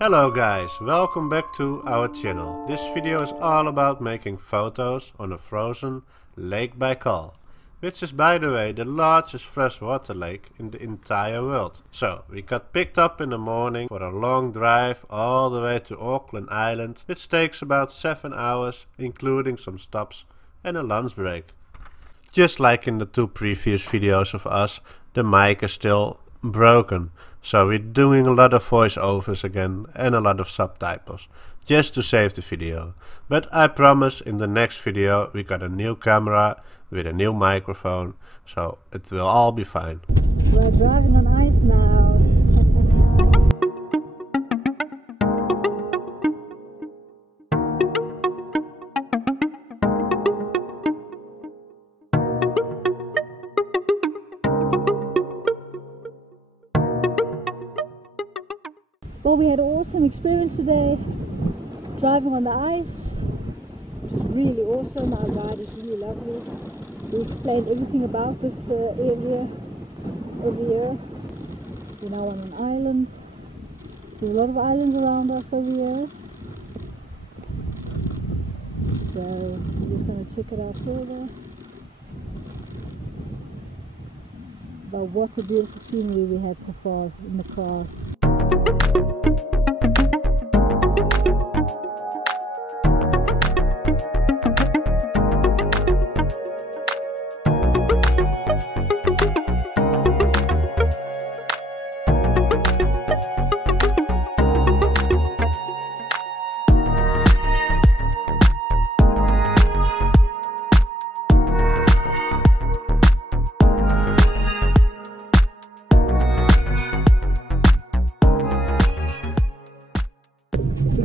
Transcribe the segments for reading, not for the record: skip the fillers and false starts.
Hello guys, welcome back to our channel. This video is all about making photos on a frozen Lake Baikal, which is by the way the largest freshwater lake in the entire world. So we got picked up in the morning for a long drive all the way to Auckland Island, which takes about 7 hours including some stops and a lunch break. Just like in the two previous videos of us, the mic is still broken, so we're doing a lot of voiceovers again and a lot of subtitles just to save the video. But I promise in the next video we got a new camera with a new microphone, so it will all be fine. We're driving on ice now. Well, we had an awesome experience today, driving on the ice. It was really awesome. Our guide is really lovely. We explained everything about this area over here. We're now on an island. There's a lot of islands around us over here. So we're just going to check it out further. But what a beautiful scenery we had so far in the car.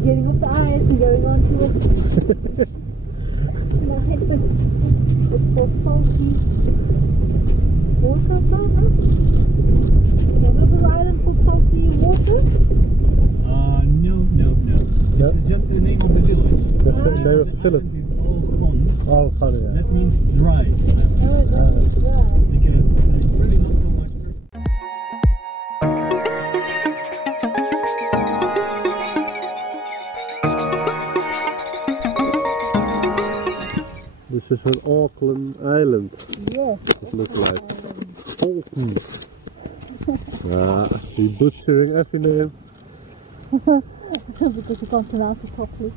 Getting off the ice and going on to us. It's called salty water, huh? Was this island called salty water? No. It's just the name of the village. The name of the village? Is all pond. Oh, funny, yeah. That means dry. Oh, that is dry. Because it's really not so much. This is an Auckland Island. Yes. It looks like. Auckland. We're butchering every name. Because you can't pronounce it properly.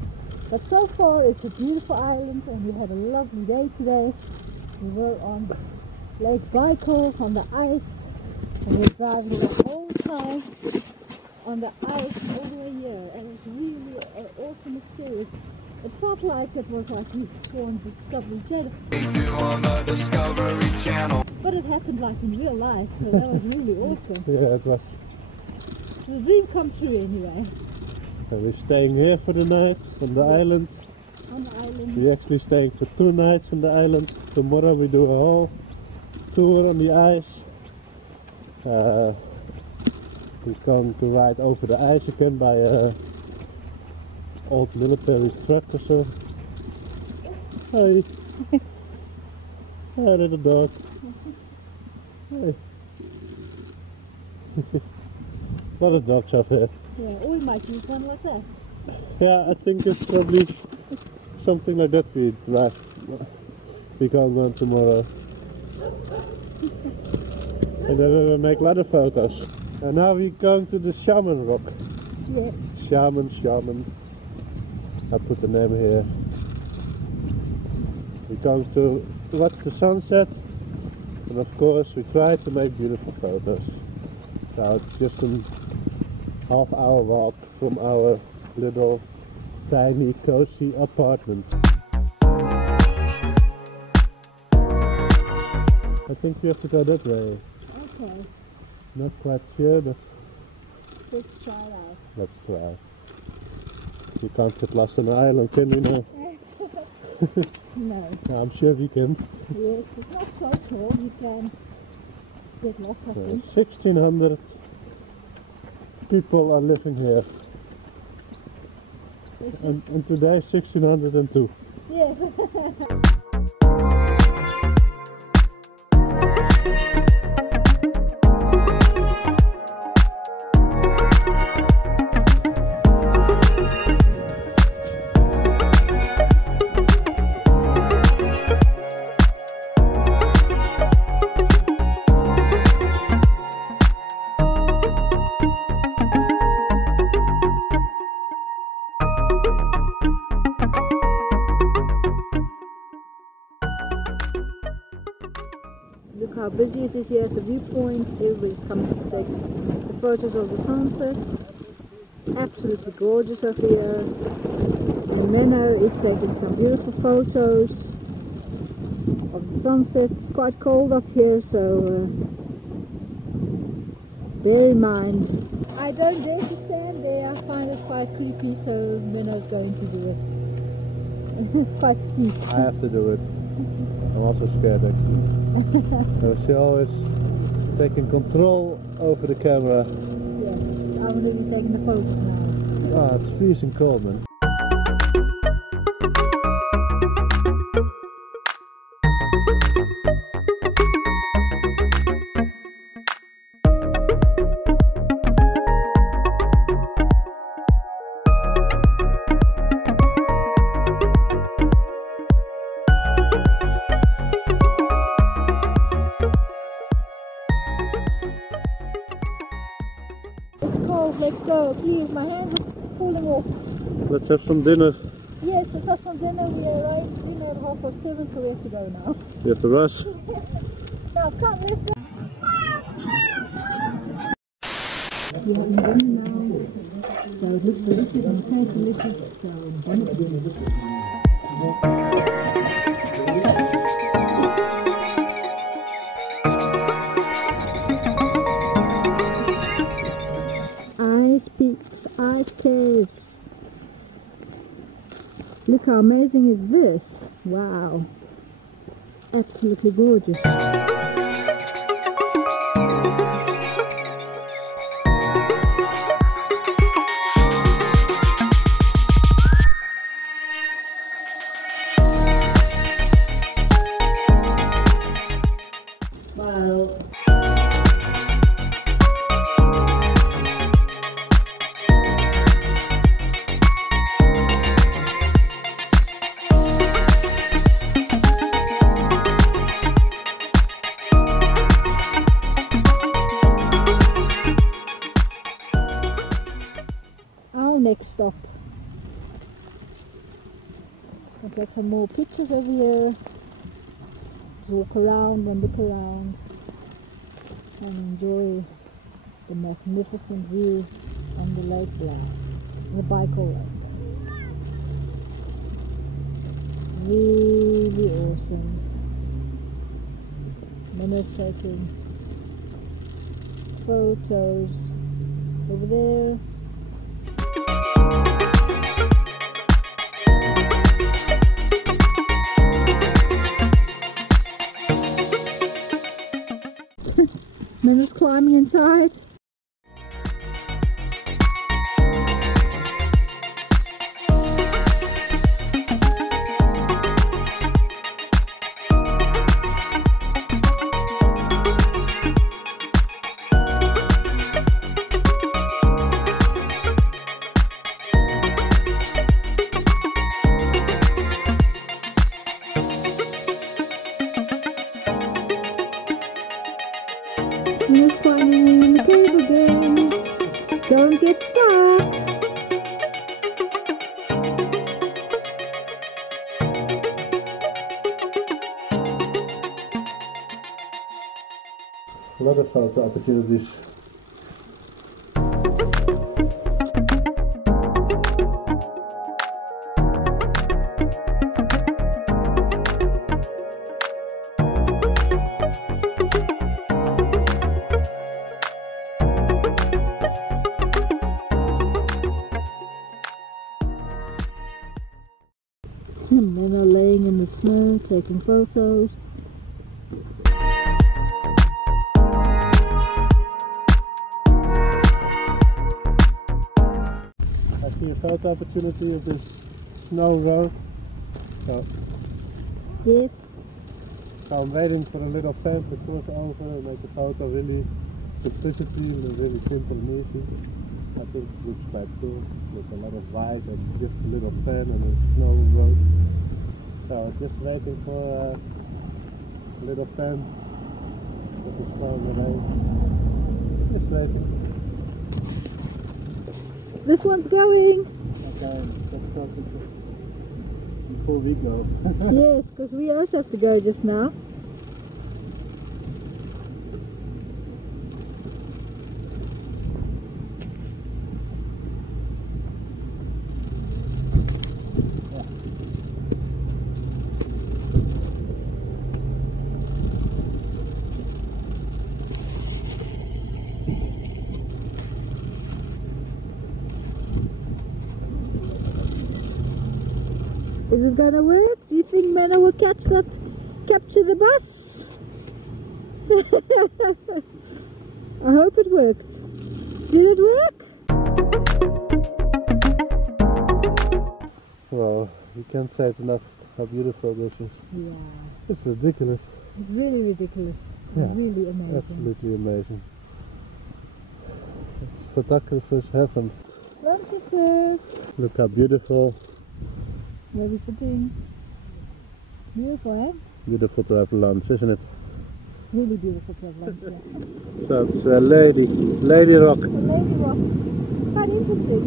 But so far it's a beautiful island and we had a lovely day today. We were on Lake Baikal on the ice and we're driving the whole time on the ice all the way here, and it's really an awesome experience. It felt like it was like we saw on Discovery Channel. But it happened like in real life, so that was really awesome. Yeah, it was. It was a dream come true anyway. And we're staying here for the night on the island. On the island. We're actually staying for 2 nights on the island. Tomorrow we do a whole tour on the ice. We're going to ride over the ice again by a old military truck or so. Hey. Hi little dog. Hey. A lot of dogs up here. Yeah, or we might use one like that. Yeah, I think it's probably something like that we drive. We're going on tomorrow. And then we will make a lot of photos. And now we're going to the Shaman Rock. Yeah. Shaman. I put the name here. We're going to watch the sunset. And of course we try to make beautiful photos. So it's just a half-hour walk from our little tiny cozy apartment. I think we have to go that way. Okay. Not quite sure, but Let's try it out. let's try. You can't get lost on the island, can you now? No. I'm sure we can. Yes, it's not so tall. You can get lost, I think. 1600 people are living here. And today 1602. Yes. Look how busy it is here at the viewpoint. Everybody's coming to take the photos of the sunset. Absolutely gorgeous over here. The Menno is taking some beautiful photos of the sunset. It's quite cold up here, so bear in mind. I don't dare to stand there. I find it quite creepy, so Menno's going to do it. Quite steep. I have to do it. I'm also scared actually. So she always taking control over the camera. Yes, I'm going to be taking the photos now. Ah, it's freezing cold, man. Let's go, please. My hands are falling off. Let's have some dinner. Yes, let's have some dinner. We arrived dinner at 7:30, so we have to go now. You have to rush. Now, come, let's go. We have dinner now. So it looks delicious and it tastes delicious. So bon appetit. Ice peaks, ice caves. Look how amazing is this. Wow. Absolutely gorgeous. Wow. Next stop. I've got some more pictures over here. Walk around and look around and enjoy the magnificent view on the lake below, the baikal lake. Really awesome. Many taking photos over there. Menno's climbing inside. Menno's climbing in the cave again. Don't get stuck. A lot of photo opportunities. Men are laying in the snow, taking photos. I see a photo opportunity of this snow road. So Yes. I'm waiting for a little fan to cross over and make the photo really simplicity and really simple and easy. I think it looks quite cool with a lot of white and just a little fan and a snow road. So just waiting for a little fan that is far away. Just waiting. This one's going. Okay, let's talk before we go. Yes, because we also have to go just now. Is it gonna work? Do you think Manna will capture the bus? I hope it worked. Did it work? Well, you can't say it enough how beautiful this is. Yeah. It's ridiculous. It's really ridiculous. Yeah, Really amazing. absolutely amazing. It's photographer's heaven. Lunch is served. Look how beautiful. Where are we sitting? Beautiful, eh? Beautiful to have lunch, isn't it? Really beautiful to have lunch, yeah. So it's a lady rock. A lady rock. Quite interesting.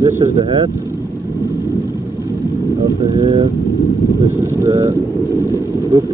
This is the head. Over here, this is the roof.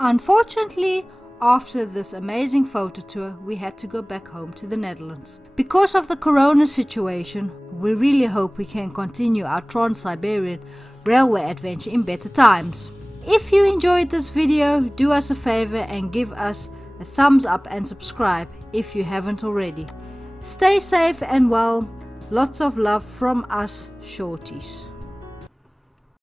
Unfortunately, after this amazing photo tour, we had to go back home to the Netherlands. Because of the corona situation, we really hope we can continue our Trans-Siberian railway adventure in better times. If you enjoyed this video, do us a favor and give us a thumbs up and subscribe if you haven't already. Stay safe and well. Lots of love from us shorties.